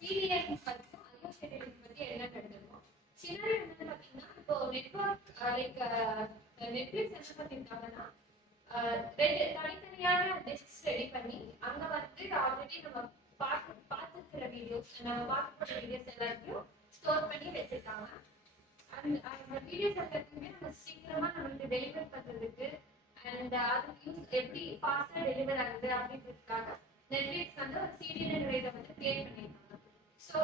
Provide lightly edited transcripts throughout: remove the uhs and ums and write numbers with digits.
CDN பத்தியும் IO scheduling பத்தி எல்லாம் எடுத்துருக்கோம். சினாரியோ என்னன்னு பார்த்தீங்கன்னா இப்போ நெட்வொர்க் நெட்ஃபிளிக்ஸ் என்ன பண்ணியிருக்காங்கன்னா ரெண்டு தனித்தனியான டிஸ்க்ஸ் ரெடி பண்ணி அங்க வந்து ஆல்ரெடி நம்ம பார்த்துக்கிற வீடியோஸ் நம்ம பார்த்துக்கிற வீடியோஸ் எல்லாத்தையும் ஸ்டோர் பண்ணி வச்சிருக்காங்க. அந்த வீடியோஸ் எல்லாத்தையுமே நம்ம சீக்கிரமா நம்மளுக்கு டெலிவர் பண்றதுக்கு அண்ட் அதுக்கு யூஸ் எப்படி ஃபாஸ்டா டெலிவர் ஆகுது அப்படின்றதுக்காக நெட்ஃபிளிக்ஸ் வந்து ஒரு CDN இதை வந்து கிரியேட் பண்ணியிருக்காங்க. ஸோ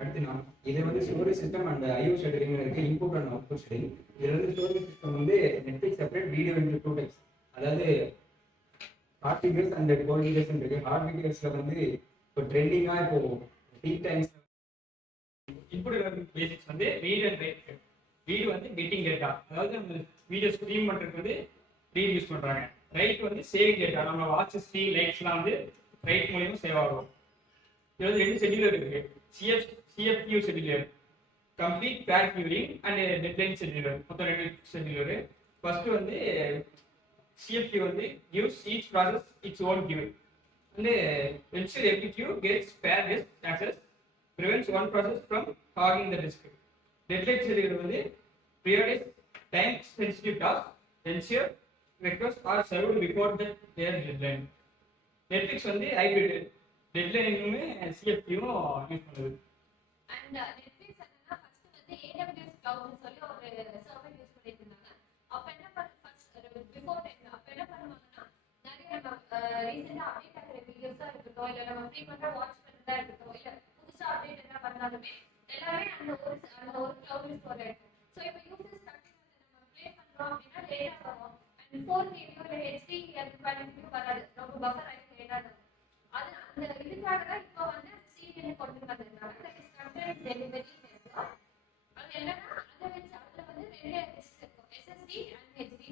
அடுத்து நான் இதை வந்து storage system and IO scheduling இருக்கு, இன்புட் அண்ட் அவுட்புட் ஷெட்யூலிங். இதுல வந்து ஸ்டோரேஜ் சிஸ்டம் வந்து Netflix separate video into 2 types, அதாவது hot videos and cold videos இருக்கு. ஹார்ட் வீடியோஸ்ல வந்து இப்போ ட்ரெண்டிங்கா இப்போ பீக் டைம்ஸ் இன்புட் பேசிக்ஸ் வந்து ரீட் அண்ட் ரைட். ரீட் வந்து கெட்டிங் டேட்டா, அதாவது நம்ம வீடியோ ஸ்ட்ரீம் பண்றதுக்கு வந்து ரீட் யூஸ் பண்றாங்க. ரைட் வந்து சேவிங் டேட்டா, நம்ம வாட்ச் ஸ்ட்ரீ லைக்ஸ்லாம் வந்து ரைட் மூலியமா சேவ் ஆகும். இது வந்து ரெண்டு ஷெட்யூலர் இருக்கு, CFQ ஷெட்யூலர், கம்ப்ளீட் பேர் கியூரிங் அண்ட் டெட்லைன் ஷெட்யூலர். மொத்தம் ரெண்டு ஷெட்யூலர். ஃபர்ஸ்ட் வந்து CFQ வந்து gives each process its own queue and ensure every queue gets fair disk access, prevents one process from hogging the disk. Deadline scheduler வந்து prioritize time sensitive tasks, ensure requests are served before their deadline. Netflix வந்து hybrid, deadline-னுமே CFQ use பண்ணுது. And Netflix என்னன்னா first வந்து AWS cloud சொல்லி ஒரு server use பண்ணிட்டு இருந்தாங்க. அப்ப என்ன பிஃபோர் டைம் அப்ப என்ன பண்ணுவாங்கன்னா நிறைய நம்ம ரீசெண்டா அப்டேட் ஆகிற வீடியோஸா இருக்கட்டும் இல்ல நம்ம ஃப்ரீக்வெண்டா வாட்ச் பண்றதா இருக்கட்டும் இல்ல புதுசா அப்டேட் என்ன பண்ணாலுமே எல்லாமே அந்த ஒரு கிளவுட்ல ஸ்டோர் ஆயிடும். ஸோ இப்போ யூசர்ஸ் நம்ம ப்ளே பண்றோம் அப்படின்னா லேட்டா வரும். அண்ட் 4K இல்ல HD குவாலிட்டியும் வராது, ரொம்ப பஃபர் ஆகி லேட்டா இருக்கும். அது அந்த இதுக்காக தான் இப்போ வந்து CDN கொண்டு வந்திருக்காங்க. That is content delivery method. அது என்னன்னா அதை வச்சு அதுல வந்து ரெண்டு டிஸ்க் இருக்கும், SSD அண்ட் HD.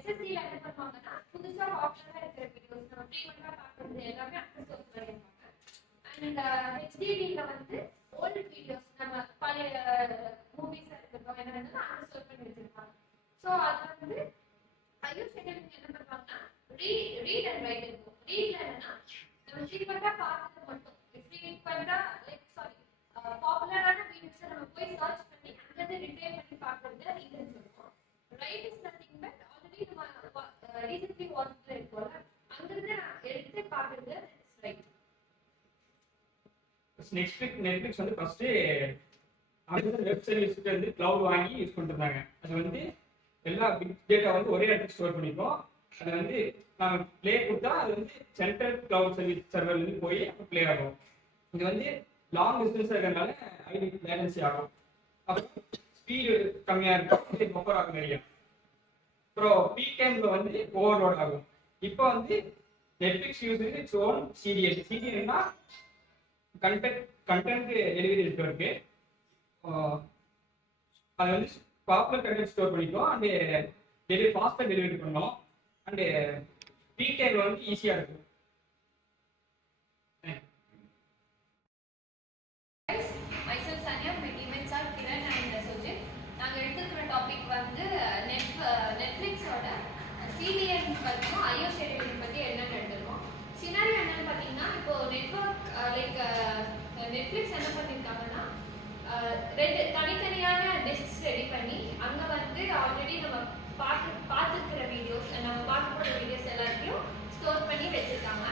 SSD ல என்ன பண்ணுவாங்கன்னா புதுசா பாப்புலரா இருக்கிற வீடியோஸ் நம்ம ஃப்ரீக்வெண்டா பார்க்கறது எல்லாமே அங்க ஸ்டோர் பண்ணிருப்பாங்க. அண்ட் HDD ல வந்து ஓல்ட் வீடியோஸ் நம்ம பழைய மூவிஸா இருக்கட்டும் என்ன வேணாலும் அங்க ஸ்டோர் பண்ணி வச்சிருப்பாங்க. ஸோ அது வந்து IO scheduling என்ன பண்ணுவாங்கன்னா ரீட் அண்ட் ரைட் இருக்கும். ரீட்ல என்னன்னா நம்ம ஃப்ரீக்வெண்டா பார்த்தது மட்டும் ஃப்ரீக்வெண்டா பாப்புலரான வீடியோஸை நம்ம போய் சர்ச் பண்ணி அங்கிருந்து ரிட்ரைவ் பண்ணி பார்க்கறது ரீட்னு சொல்லுவோம். Right is nothing but already நம்ம ரீசென்ட்லி வாட்ச்ல இருக்கோம்ல அங்கிருந்து நான் எடுத்து பார்க்கறது ரைட். நெட்ஃபிளிக்ஸ் வந்து ஃபர்ஸ்ட் அவங்க வெப் சர்வீஸ்க்கு வந்து கிளவுட் வாங்கி யூஸ் பண்ணிருந்தாங்க. அது வந்து எல்லா பிக் டேட்டா வந்து ஒரே இடத்துல ஸ்டோர் பண்ணிப்போம். அது வந்து நம்ம ப்ளே கொடுத்தா அது வந்து சென்ட்ரல் கிளவுட் சர்வீஸ் சர்வர்ல இருந்து போய் ப்ளே ஆகும். இது வந்து லாங் டிஸ்டன்ஸ் இருக்கிறதுனால லேட்டன்சி ஆகும். அப்புறம் ஸ்பீடு கம்மியா இருக்கும், பஃபர் ஆகும் நிறைய. அப்புறம் பீக் டைம்ல வந்து ஓவர்லோட் ஆகும். இப்போ வந்து Netflix use its own CDN. CDNனா கண்டென்ட் டெலிவரி நெட்வொர்க்கு. அது வந்து பாப்புலர் கண்டென்ட் ஸ்டோர் பண்ணிக்கும் அண்ட் ஃபாஸ்ட்டாக டெலிவரி பண்ணோம். அண்ட் பீக் டைம்ல வந்து ஈஸியாக இருக்கும். Myself Sanya, my teammates are Kiran and Sujit. நாங்க எடுத்துக்கிற டாபிக் வந்து நெட்ஃபிளிக்ஸோட CDN பத்தியும் IO scheduling பத்தி என்னன்னு எடுத்துருக்கோம். சினாரியோ என்னன்னு பார்த்தீங்கன்னா இப்போ நெட்ஃபிளிக்ஸ் என்ன பண்ணியிருக்காங்கன்னா ரெண்டு தனித்தனியான டிஸ்க்ஸ் ரெடி பண்ணி அங்க வந்து ஆல்ரெடி நம்ம பார்த்துக்கிற வீடியோஸ் நம்ம பார்த்துக்கிற வீடியோஸ் எல்லாத்தையும் ஸ்டோர் பண்ணி வச்சிருக்காங்க.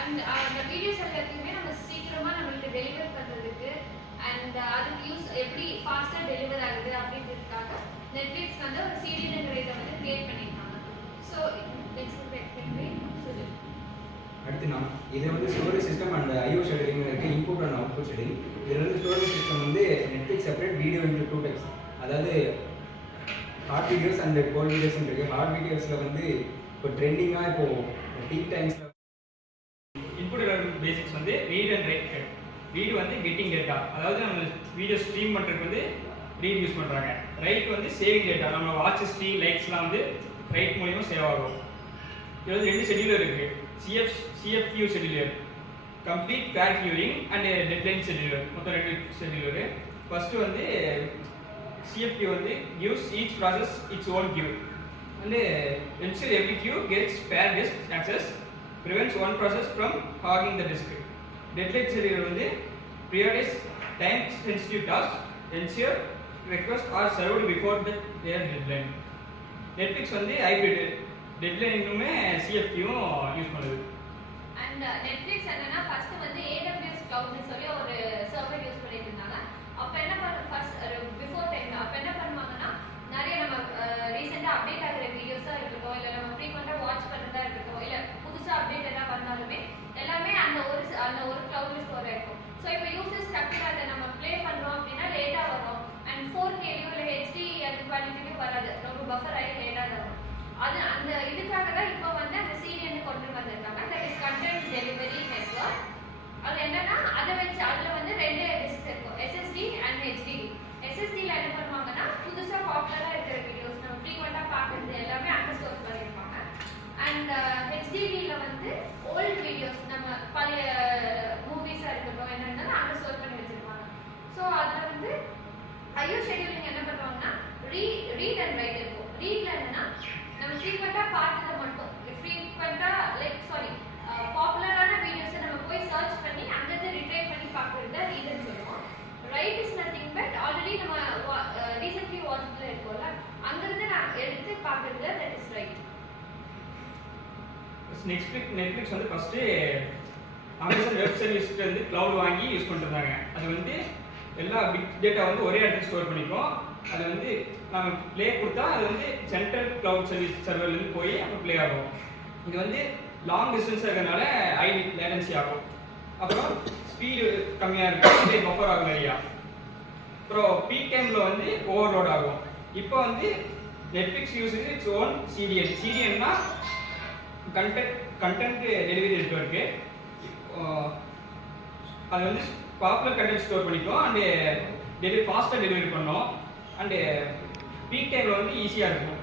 அண்ட் அந்த வீடியோஸ் எல்லாத்தையுமே நம்ம சீக்கிரமா நம்மளுக்கு டெலிவர் பண்றதுக்கு அண்ட் அதுக்கு யூஸ் எப்படி ஃபாஸ்டா டெலிவர் ஆகுது அப்படின்றதுக்காக நெட்ஃபிளிக்ஸ் வந்து ஒரு CDN இதை வந்து கிரியேட் பண்ணியிருக்காங்க. ஸோ அடுத்து நான் இதை வந்து storage system and IO scheduling இருக்கு, இன்புட் அண்ட் அவுட்புட் ஷெட்யூலிங். இதுல வந்து ஸ்டோரேஜ் சிஸ்டம் வந்து Netflix separate video into 2 types, அதாவது hot videos and cold videos இருக்கு. ஹார்ட் வீடியோஸ்ல வந்து இப்போ ட்ரெண்டிங்கா இப்போ பீக் டைம்ஸ்ல இன்புட் பேசிக்ஸ் வந்து ரீட் அண்ட் ரைட். ரீட் வந்து கெட்டிங் டேட்டா, அதாவது நம்ம வீடியோ ஸ்ட்ரீம் பண்றதுக்கு வந்து ரீட் யூஸ் பண்றாங்க. ரைட் வந்து சேவிங் டேட்டா, நம்ம வாட்ச் ஸ்ட்ரீ லைக்ஸ்லாம் வந்து ரைட் மூலியமா சேவ் ஆகும். இது வந்து ரெண்டு ஷெட்யூலர் இருக்கு, CFQ ஷெட்யூலர், கம்ப்ளீட் பேர் கியூரிங் அண்ட் டெட்லைன் ஷெட்யூலர். மொத்தம் ரெண்டு ஷெட்யூலர். ஃபர்ஸ்ட் வந்து CFQ வந்து gives each process its own queue and ensure every queue gets fair disk access, prevents one process from hogging the disk. Deadline schedule வந்து prioritize time sensitive tasks, ensure requests are served before their deadline. Netflix வந்து hybrid deadline-னுமே CFT-யும் use பண்ணுது. And Netflix என்னன்னா first வந்து AWS cloud-னு சொல்லி ஒரு server use பண்ணிட்டு இருந்தாங்க. அப்ப என்ன ஃபர்ஸ்ட் பிஃபோர் டைம் அப்ப என்ன பண்ணுவாங்கன்னா நிறைய நம்ம ரீசெண்டா அப்டேட் ஆகிற வீடியோஸா இருக்கட்டும் இல்ல நம்ம ஃப்ரீக்வெண்டா வாட்ச் பண்றதா இருக்கட்டும் இல்ல புதுசா அப்டேட் என்ன பண்ணாலுமே எல்லாமே அந்த ஒரு கிளவுட்ல ஸ்டோர் ஆயிருக்கும். ஸோ இப்போ யூசர்ஸ் டக்குனு அதை நம்ம ப்ளே பண்றோம் அப்படின்னா லேட்டா வரும். அண்ட் 4K-லயோ இல்ல HD அந்த குவாலிட்டிலயோ வராது, ரொம்ப பஃபர் ஆகி லேட்டா வரும். அது அந்த இதுக்காக தான் இப்போ வந்து அந்த CDN கொண்டு வந்திருக்காங்க. That is content delivery network. அது என்னன்னா அதை வச்சு அதுல வந்து 2 டிஸ்க் இருக்கும், SSD அண்ட் HDD. SSD-ல என்ன பண்ணுவாங்கன்னா புதுசா பாப்புலரா இருக்கிற வீடியோஸ் நம்ம ஃப்ரீக்வெண்டா பார்க்கறது எல்லாமே அங்க ஸ்டோர் பண்ணிருப்பாங்க. அண்ட் HDD-ல வந்து ஓல்ட் வீடியோஸ் நம்ம பழைய மூவிஸா இருக்கட்டும் என்னன்னா அங்க ஸ்டோர் பண்ணி வச்சிருப்பாங்க. ஸோ அதுல வந்து IO ஷெட்யூலிங் என்ன பண்ணுவாங்கன்னா ரீட் அண்ட் ரைட் இருக்கும். ரீட்ல என்னன்னா நம்ம ஃப்ரீக்வெண்டா பார்த்ததை மட்டும் ஃப்ரீக்வெண்டா பாப்புலரான வீடியோஸை நம்ம போய் சர்ச் பண்ணி அங்கிருந்து ரிட்ரைவ் பண்ணி பார்க்கறது தான் ரீட்னு சொல்லுவோம். Right is nothing but already நம்ம ரீசென்ட்லி வாட்ச்ல இருக்கோம்ல அங்கிருந்து நான் எடுத்து பார்க்கறது தட் இஸ் ரைட். நெட்ஃப்ளிக்ஸ் வந்து ஃபர்ஸ்ட் அமேசான் வெப் சர்வீஸ்க்கு வந்து கிளவுட் வாங்கி யூஸ் பண்ணிருந்தாங்க. அது வந்து எல்லா பிக் டேட்டா வந்து ஒரே இடத்துல ஸ்டோர் பண்ணிக்கும். அது வந்து நம்ம ப்ளே கொடுத்தா அது வந்து சென்ட்ரல் கிளவுட் சர்வீஸ் சர்வர்லேருந்து போய் அப்போ ப்ளே ஆகும். இது வந்து லாங் டிஸ்டன்ஸாக இருக்கிறதுனால ஹை லேட்டன்சி ஆகும். அப்புறம் ஸ்பீடு கம்மியாக இருக்கும், பஃபர் ஆகும் நிறையா. அப்புறம் பீக் டைமில் வந்து ஓவர்லோட் ஆகும். இப்போ வந்து நெட்ஃப்ளிக்ஸ் யூஸஸ் இட்ஸ் ஓன் சிடிஎன்னா கண்டென்ட் டெலிவரி நெட்வொர்க்கு. அது வந்து பாப்புலர் கண்டென்ட் ஸ்டோர் பண்ணிக்கும் அண்டு ஃபாஸ்ட்டாக டெலிவரி பண்ணோம். அண்டு பீக் டைமில் வந்து ஈஸியாக இருக்கும்.